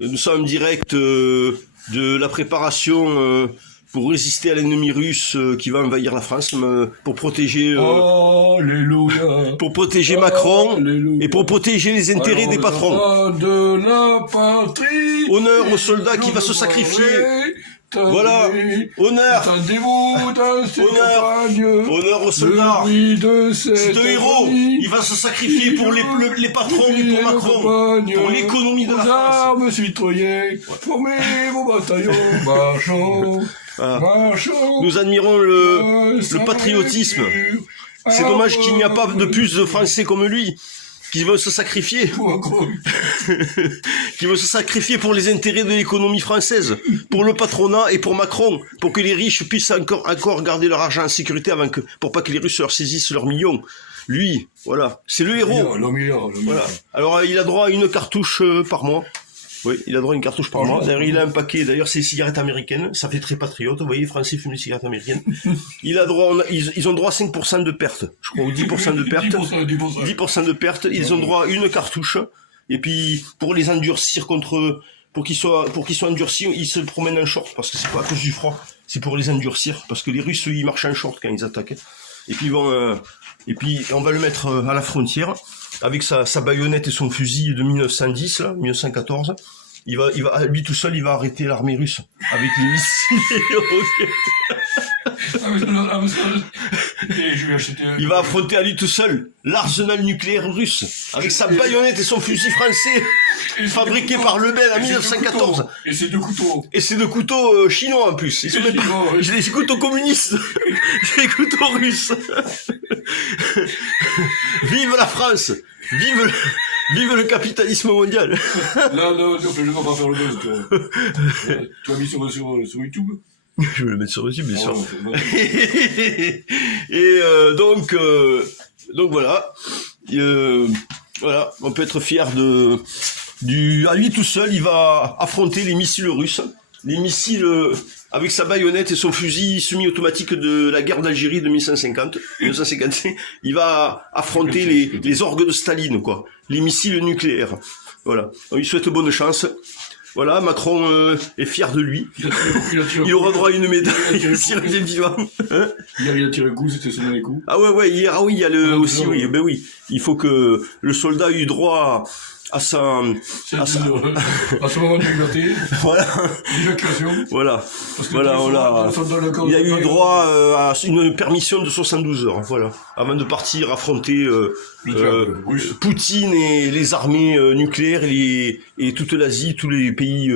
Nous sommes en direct de la préparation pour résister à l'ennemi russe qui va envahir la France, pour protéger Macron et pour protéger les intérêts des patrons. De la patrie. Honneur aux soldats qui va se sacrifier. Voilà, honneur, honneur aux soldats. C'est un héros. Il va se sacrifier pour les patrons et pour Macron, pour l'économie de la France. Armes citoyens, formez vos bataillons, marchons, marchons. Nous admirons le patriotisme. C'est dommage qu'il n'y a pas de plus de Français comme lui, qui veut se sacrifier. Qui veut se sacrifier pour les intérêts de l'économie française, pour le patronat et pour Macron, pour que les riches puissent encore garder leur argent en sécurité pour pas que les Russes leur saisissent leurs millions. Lui, voilà, c'est le héros. Voilà. Alors il a droit à une cartouche par mois. Oui, il a droit à une cartouche par mois. D'ailleurs, il a un paquet, d'ailleurs, c'est des cigarettes américaines. Ça fait très patriote. Vous voyez, les Français fument des cigarettes américaines. Ils ont droit à 5% de perte, je crois, ou 10% de perte. 10% de perte. Ils ont droit à une cartouche. Et puis, pour les endurcir pour qu'ils soient endurcis, ils se promènent en short, parce que c'est pas à cause du froid. C'est pour les endurcir, parce que les Russes, ils marchent en short quand ils attaquent. Et puis, on va le mettre à la frontière, avec sa baïonnette et son fusil de 1910, là, 1914. Il va, lui tout seul, il va arrêter l'armée russe avec les missiles et roquettes. Il va affronter à lui tout seul l'arsenal nucléaire russe avec sa baïonnette et son fusil français fabriqué par Lebel en 1914. Et c'est deux couteaux. Et c'est deux couteaux chinois en plus. Ils sont même pas des couteaux communistes. Des couteaux russes. Vive la France. Vive le capitalisme mondial. Non, je ne vais pas faire le buzz, toi. Tu l'as mis sur YouTube? Je vais le mettre sur YouTube, bien sûr. Et donc voilà. Voilà, on peut être fier à lui tout seul, il va affronter les missiles russes. Les missiles avec sa baïonnette et son fusil semi-automatique de la guerre d'Algérie de 1955, il va affronter les orgues de Staline, quoi. Les missiles nucléaires. Voilà. On lui souhaite bonne chance. Voilà, Macron est fier de lui. Il aura droit à une médaille s'il revient vivant. Hein, hier, il a tiré le coup, c'était son dernier coup. Ah ouais, hier, il y a aussi, oui, ben oui. Il faut que le soldat ait eu droit à son moment de liberté. Voilà. L'évacuation. Voilà. Il a eu droit à une permission de 72 heures, voilà. Avant de partir affronter, Poutine et les armées nucléaires et toute l'Asie, tous les pays,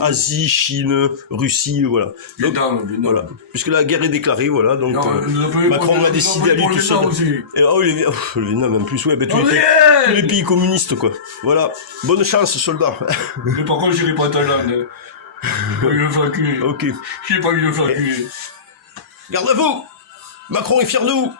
Asie, Chine, Russie, voilà. Donc, voilà. Puisque la guerre est déclarée, voilà. Donc, Macron a décidé à lui tout seul. Le Vietnam en plus, ouais, ben, tous les pays communistes, quoi. Voilà. Bonne chance, soldat. Mais par contre, j'irai pas en Thaïlande. J'ai pas eu le faire culer. Ok. J'ai pas eu le faire culer. Garde à vous! Macron est fier de vous!